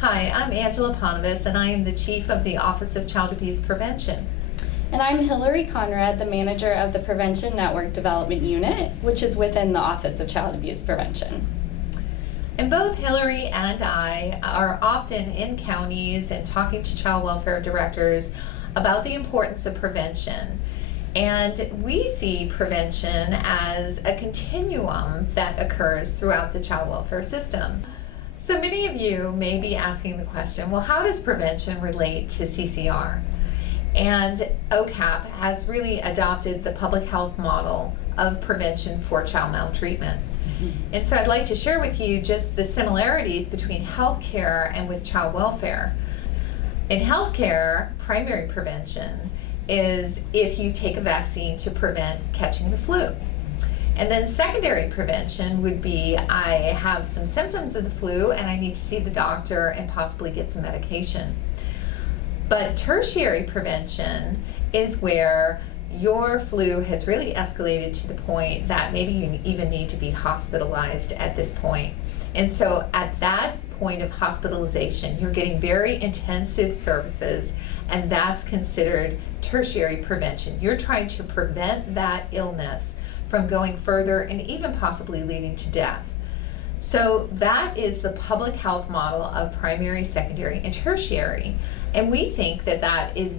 Hi, I'm Angela Ponovas, and I am the Chief of the Office of Child Abuse Prevention. And I'm Hillary Conrad, the manager of the Prevention Network Development Unit, which is within the Office of Child Abuse Prevention. And both Hillary and I are often in counties and talking to child welfare directors about the importance of prevention. And we see prevention as a continuum that occurs throughout the child welfare system. So many of you may be asking the question, well, how does prevention relate to CCR? And OCAP has really adopted the public health model of prevention for child maltreatment. And so I'd like to share with you just the similarities between healthcare and with child welfare. In healthcare, primary prevention is if you take a vaccine to prevent catching the flu. And then secondary prevention would be I have some symptoms of the flu and I need to see the doctor and possibly get some medication. But tertiary prevention is where your flu has really escalated to the point that maybe you even need to be hospitalized at this point. And so at that point of hospitalization, you're getting very intensive services, and that's considered tertiary prevention. You're trying to prevent that illness from going further and even possibly leading to death. So that is the public health model of primary, secondary, and tertiary. And we think that that is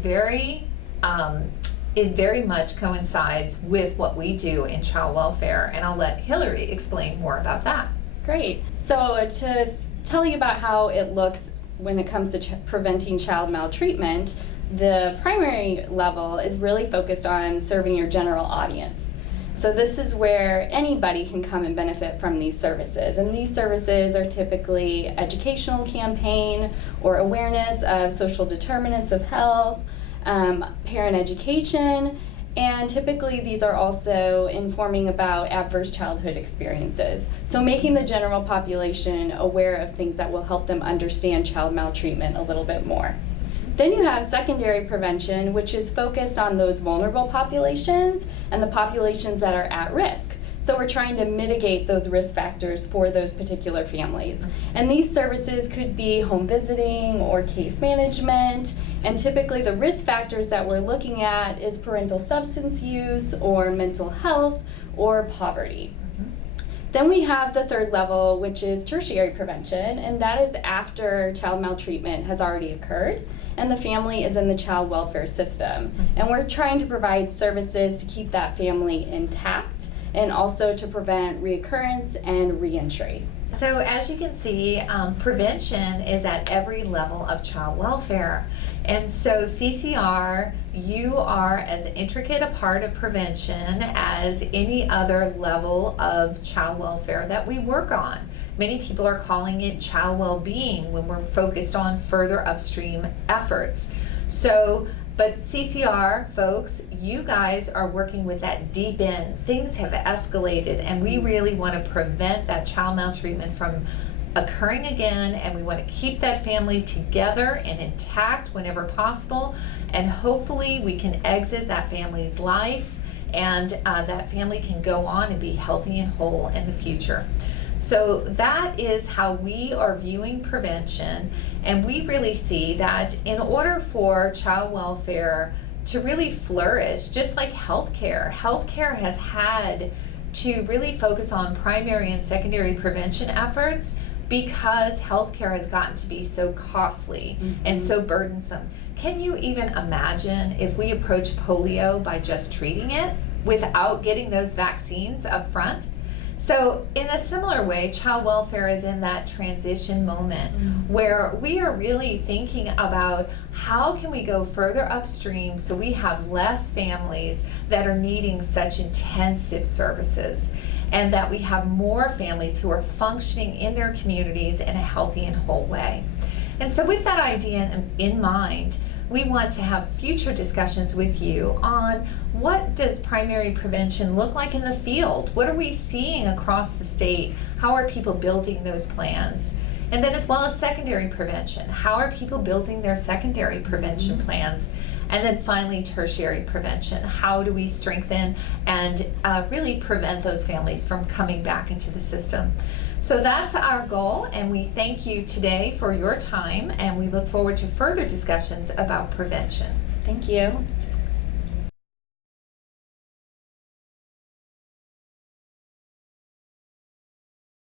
it very much coincides with what we do in child welfare. And I'll let Hillary explain more about that. Great. So to tell you about how it looks when it comes to preventing child maltreatment, the primary level is really focused on serving your general audience. So this is where anybody can come and benefit from these services. And these services are typically educational campaign or awareness of social determinants of health, parent education, and typically these are also informing about adverse childhood experiences. So making the general population aware of things that will help them understand child maltreatment a little bit more. Then you have secondary prevention, which is focused on those vulnerable populations and the populations that are at risk. So we're trying to mitigate those risk factors for those particular families. And these services could be home visiting or case management. And typically the risk factors that we're looking at is parental substance use or mental health or poverty. Then we have the third level, which is tertiary prevention, and that is after child maltreatment has already occurred and the family is in the child welfare system. And we're trying to provide services to keep that family intact and also to prevent reoccurrence and reentry. So as you can see, prevention is at every level of child welfare. And so CCR, you are as intricate a part of prevention as any other level of child welfare that we work on. Many people are calling it child well-being when we're focused on further upstream efforts. But CCR folks, you guys are working with that deep end. Things have escalated and we really want to prevent that child maltreatment from occurring again, and we want to keep that family together and intact whenever possible, and hopefully we can exit that family's life and that family can go on and be healthy and whole in the future. So that is how we are viewing prevention, and we really see that in order for child welfare to really flourish, just like healthcare has had to really focus on primary and secondary prevention efforts because healthcare has gotten to be so costly and so burdensome. Can you even imagine if we approach polio by just treating it without getting those vaccines up front? So in a similar way, child welfare is in that transition moment where we are really thinking about how can we go further upstream so we have less families that are needing such intensive services, and that we have more families who are functioning in their communities in a healthy and whole way. And so with that idea in mind, we want to have future discussions with you on what does primary prevention look like in the field? What are we seeing across the state? How are people building those plans? And then as well as secondary prevention, how are people building their secondary prevention plans? And then finally, tertiary prevention. How do we strengthen and really prevent those families from coming back into the system? So that's our goal, and we thank you today for your time, and we look forward to further discussions about prevention. Thank you.